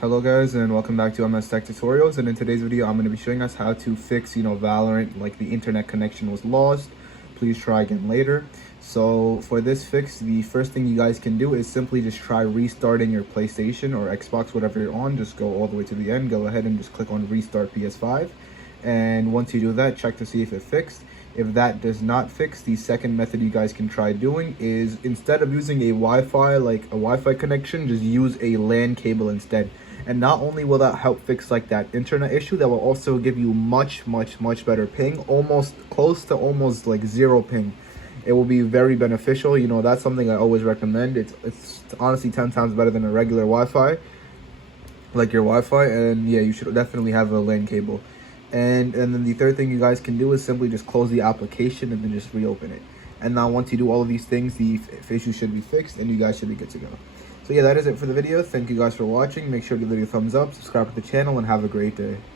Hello guys, and welcome back to MS Tech Tutorials. And in today's video I'm going to be showing us how to fix Valorant, like the internet connection was lost, please try again later. So for this fix, the first thing you guys can do is simply just try restarting your PlayStation or Xbox, whatever you're on. Just go all the way to the end, go ahead and just click on restart PS5, and once you do that, check to see if it fixed. If that does not fix, the second method you guys can try doing is, instead of using a Wi-Fi connection, just use a LAN cable instead. And not only will that help fix like that internet issue, that will also give you much better ping, almost close to almost like zero ping. It will be very beneficial. That's something I always recommend. It's honestly 10 times better than a regular Wi-Fi, like your Wi-Fi. And yeah, you should definitely have a LAN cable. And then the third thing you guys can do is simply just close the application and then just reopen it. And now once you do all of these things, the issue should be fixed and you guys should be good to go. So yeah, that is it for the video. Thank you guys for watching. Make sure to give it a thumbs up, subscribe to the channel, and have a great day.